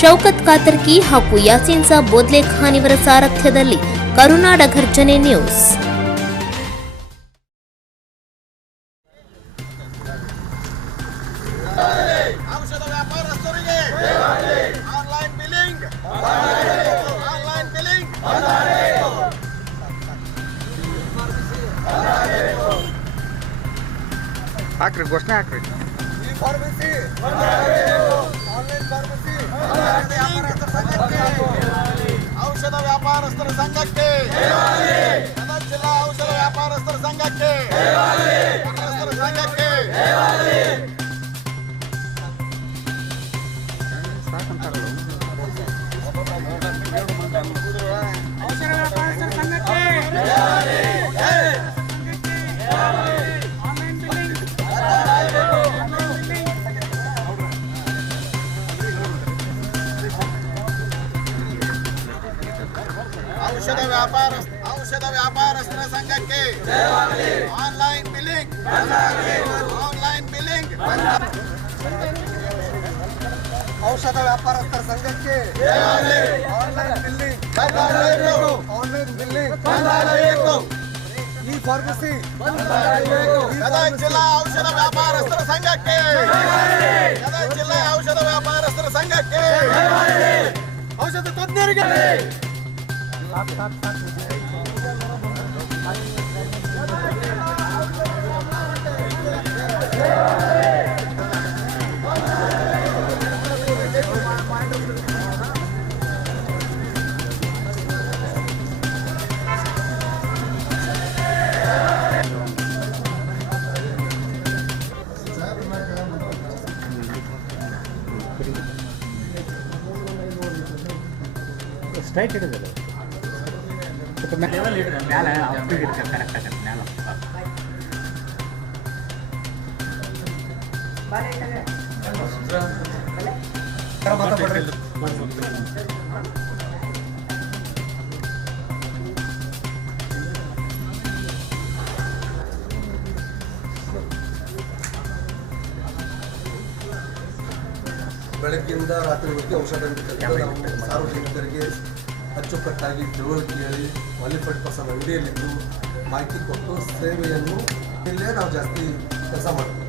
ಶೌಕತ್ ಕಾತರ್ಕಿ ಹಾಗೂ ಯಾಸೀನ್ ಸಾಬ್ ಬೋದ್ಲೆ ಖಾನ್ ಇವರ ಸಾರಥ್ಯದಲ್ಲಿ ಕರುನಾಡ ಘರ್ಜನೆ ನ್ಯೂಸ್. ಔಷಧ ವ್ಯಾಪಾರಸ್ಥರಿಗೆ ಆನ್ಲೈನ್ ಬಿಲ್ಲಿಂಗ್ ಹಾಕ್ರಿ, ಘೋಷಣೆ ಹಾಕ್ರಿ. ಈ ಫಾರ್ಮಸಿ ಆನ್ಲೈನ್ ಫಾರ್ಮಸಿ ಔಷಧ ವ್ಯಾಪಾರಸ್ಥರ ಸಂಘಕ್ಕೆ ಗದಗ ಜಿಲ್ಲಾ ಔಷಧ ವ್ಯಾಪಾರಸ್ಥರ ಸಂಘಕ್ಕೆ ಔಷಧ ವ್ಯಾಪಾರಸ್ಥರ ಸಂಘಕ್ಕೆ ಆನ್ಲೈನ್ ಬಿಲ್ಲಿಂಗ್ ಔಷಧ ವ್ಯಾಪಾರಸ್ಥರ ಸಂಘಕ್ಕೆ ಆನ್ಲೈನ್ ಬಿಲ್ಲಿಂಗ್ ಈ ಫಾರ್ಮಸಿ ಗದಗ ಜಿಲ್ಲಾ ಔಷಧ ವ್ಯಾಪಾರಸ್ಥರ ಸಂಘಕ್ಕೆ ಔಷಧ ತಜ್ಞರಿಗೆ ಸ್ಟ್ರೈಟ್ ಹಿಡಿದಿಲ್ಲ, ಲೆವೆಲ್ ಹಿಡಿದ ಮ್ಯಾಲೆ ಕರೆಕ್ಟ್ ಆಗತ್ತೆ ಮ್ಯಾಲೆ. ಬೆಳಗ್ಗಿಂದ ರಾತ್ರಿವರೆಗೆ ಔಷಧ ಸಾರ್ವಜನಿಕರಿಗೆ ಅಚ್ಚುಕಟ್ಟಾಗಿ ತಿಳುವಳಿಕೆ ಹೇಳಿ ಕ್ವಾಲಿಫೈಡ್ ಪರ್ಸನ್ ಅಂಗಡಿಯಲ್ಲಿದ್ದು ಮಾಹಿತಿ ಕೊಟ್ಟು ಸೇವೆಯನ್ನು ಇಲ್ಲೇ ನಾವು ಜಾಸ್ತಿ ಕೆಲಸ ಮಾಡ್ತೀವಿ.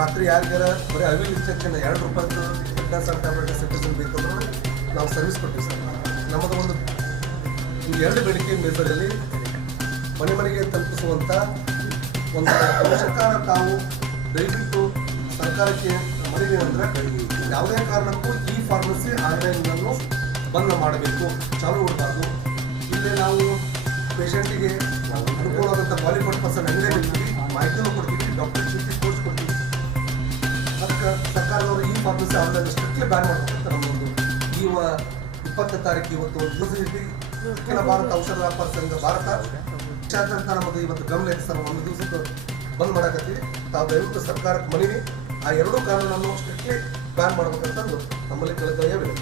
ರಾತ್ರಿ ಯಾರಿಗಾರ ಬರೀ ಅವಿಲ್ ಇಂಜೆಕ್ಷನ್ ₹2 ಫಿಟ್ನೆಸ್ ಟ್ಯಾಬ್ಲೆಟ್ ಸಿಟಿಸನ್ ಬೇಕಂದ್ರೂ ನಾವು ಸರ್ವಿಸ್ ಕೊಡ್ತೀವಿ ಸರ್. ನಮ್ಮದು ಒಂದು ಈ 2 ಬೇಡಿಕೆ ಮೇಜರಲ್ಲಿ ಮನೆ ಮನೆಗೆ ತಲುಪಿಸುವಂಥ ಒಂದು ಸರ್ಕಾರ ತಾವು ದಯವಿಟ್ಟು ಸರ್ಕಾರಕ್ಕೆ ಮನವಿ ಅಂದರೆ ಯಾವುದೇ ಕಾರಣಕ್ಕೂ ಈ ಫಾರ್ಮಸಿ ಆನ್ಲೈನನ್ನು ಬಂದ್ ಮಾಡಬೇಕು, ಚಾಲೂ ಇಡಬಾರ್ದು. ಇಲ್ಲಿ ನಾವು ಪೇಷಂಟಿಗೆ ಅನುಕೂಲವಾದಂಥ ಕ್ವಾಲಿಫೈಡ್ ಪರ್ಸನ್ ಅಂಗಡಿಯಲ್ಲಿ ಮಾಹಿತಿನೂ ಕೊಡ್ತೀವಿ, ಡಾಕ್ಟರ್ ಚೀಟಿ ಕೋರ್ಸ್ ಕೊಡ್ತೀವಿ. ಅದಕ್ಕೆ ಸರ್ಕಾರದವರು ಈ ಫಾರ್ಮಸಿ ಆನ್ಲೈನ್ ಸ್ಟ್ರಿಕ್ಟ್ಲಿ ಬ್ಯಾನ್ ಮಾಡಬೇಕಂತ ನಮ್ಮೊಂದು 20ನೇ ತಾರೀಕು ಇವತ್ತು ಒಂದು ಅಖಿಲ ಭಾರತ ಔಷಧ ವ್ಯಾಪಾರ ಸಂಘ ಭಾರತ ವಿಚಾರದಂತ ನಮ್ಮದು ಇವತ್ತು ಗಮನ ಐತೆ ಸರ್. ಒಂದು ದಿವಸಕ್ಕೆ ಬಂದ್ ಮಾಡಕತ್ತೀವಿ. ತಾವು ದಯವಿಟ್ಟು ಸರ್ಕಾರಕ್ಕೆ ಮನವಿ ಆ 2 ಕಾನೂನನ್ನು ಸ್ಟ್ರಿಕ್ಟ್ಲಿ ಬ್ಯಾನ್ ಮಾಡಬೇಕಂತಂದು ನಮ್ಮಲ್ಲಿ ಕಳಕಳಿಯವಿದೆ.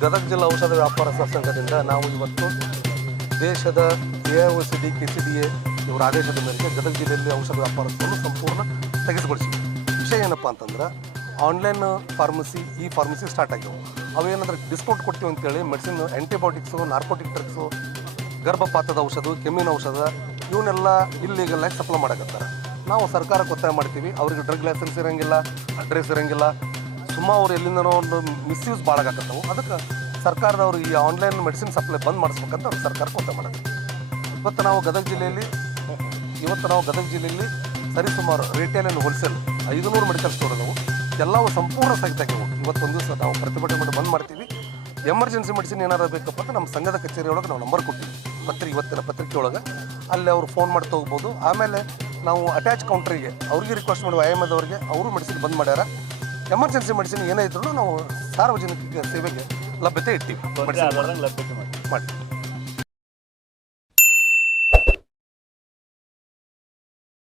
ಗದಗ ಜಿಲ್ಲಾ ಔಷಧ ವ್ಯಾಪಾರಸ್ಥರ ಸಂಘದಿಂದ ನಾವು ಇವತ್ತು ದೇಶದ AIOCD KCDA ಇವರ ಆದೇಶದ ಮೇರೆಗೆ ಗದಗ ಜಿಲ್ಲೆಯಲ್ಲಿ ಔಷಧ ವ್ಯಾಪಾರಸ್ಥರನ್ನು ಸಂಪೂರ್ಣ ತೆಗೆದುಗೊಳಿಸಿದ್ವಿ. ವಿಷಯ ಏನಪ್ಪ ಅಂತಂದ್ರೆ ಆನ್ಲೈನ್ ಫಾರ್ಮಸಿ ಈ ಫಾರ್ಮಸಿ ಸ್ಟಾರ್ಟ್ ಆಗ್ಯಾವೆ. ಅವೇನಂದ್ರೆ ಡಿಸ್ಕೌಂಟ್ ಕೊಡ್ತೀವಿ ಅಂತೇಳಿ ಮೆಡಿಸಿನ್ ಆ್ಯಂಟಿಬಯೋಟಿಕ್ಸು, ನಾರ್ಕೋಟಿಕ್ ಡ್ರಗ್ಸು, ಗರ್ಭಪಾತದ ಔಷಧ, ಕೆಮ್ಮಿನ ಔಷಧ ಇವನ್ನೆಲ್ಲ ಇಲ್ಲಿಗಲಾಗಿ ಸಪ್ಲೈ ಮಾಡಕತ್ತಾರೆ. ನಾವು ಸರ್ಕಾರಕ್ಕೆ ಒತ್ತಾಯ ಮಾಡ್ತೀವಿ, ಅವ್ರಿಗೆ ಡ್ರಗ್ ಲೈಸೆನ್ಸ್ ಇರೋಂಗಿಲ್ಲ, ಅಡ್ರೆಸ್ ಇರೋಂಗಿಲ್ಲ, ಸುಮ್ಮ ಅವ್ರು ಎಲ್ಲಿಂದನೋ ಒಂದು ಮಿಸ್ಯೂಸ್ ಭಾಳ ಆಗತ್ತವು. ಅದಕ್ಕೆ ಸರ್ಕಾರದವರು ಈ ಆನ್ಲೈನ್ ಮೆಡಿಸಿನ್ ಸಪ್ಲೈ ಬಂದ್ ಮಾಡಿಸ್ಬೇಕಂತ ಅವ್ರು ಸರ್ಕಾರಕ್ಕೆ ಒತ್ತಾಯ ಮಾಡೋದು. ಇವತ್ತು ನಾವು ಗದಗ ಜಿಲ್ಲೆಯಲ್ಲಿ ಸರಿಸುಮಾರು retail and wholesale 500 medical store ಅದಾವು. ಎಲ್ಲವೂ ಸಂಪೂರ್ಣ ಸ್ಥಗಿತಾಗ್ಯವು. ಇವತ್ತೊಂದು ದಿವಸ ನಾವು ಪ್ರತಿಭಟನೆ ಮಾಡಿ ಬಂದ್ ಮಾಡ್ತೀವಿ. ಎಮರ್ಜೆನ್ಸಿ ಮೆಡಿಸಿನ್ ಏನಾರು ಬೇಕಪ್ಪ ಅಂತ ನಮ್ಮ ಸಂಘದ ಕಚೇರಿ ಒಳಗೆ ನಾವು ನಂಬರ್ ಕೊಟ್ಟಿವಿ, ಇವತ್ತಿನ ಪತ್ರಿಕೆ ಒಳಗೆ. ಅಲ್ಲಿ ಅವರು ಫೋನ್ ಮಾಡಿ ತೊಗೋಬೋದು. ಆಮೇಲೆ ನಾವು ಅಟ್ಯಾಚ್ ಕೌಂಟ್ರಿಗೆ ಅವ್ರಿಗೆ ರಿಕ್ವೆಸ್ಟ್ ಮಾಡುವ IMAದವ್ರಿಗೆ ಅವರು ಮೆಡಿಸಿನ್ ಬಂದ್ ಮಾಡ್ಯಾರ. ಎಮರ್ಜೆನ್ಸಿ ಮೆಡಿಸಿನ್ ಏನೇ ಇದ್ರೂ ನಾವು ಸಾರ್ವಜನಿಕ ಸೇವೆಗೆ ಲಭ್ಯತೆ ಇರ್ತೀವಿ ತೊಂದರೆ ಆಗಲಾರ್ದಂಗೆ ಲಭ್ಯತೆ ಮಾಡಿ ಮಾಡಿ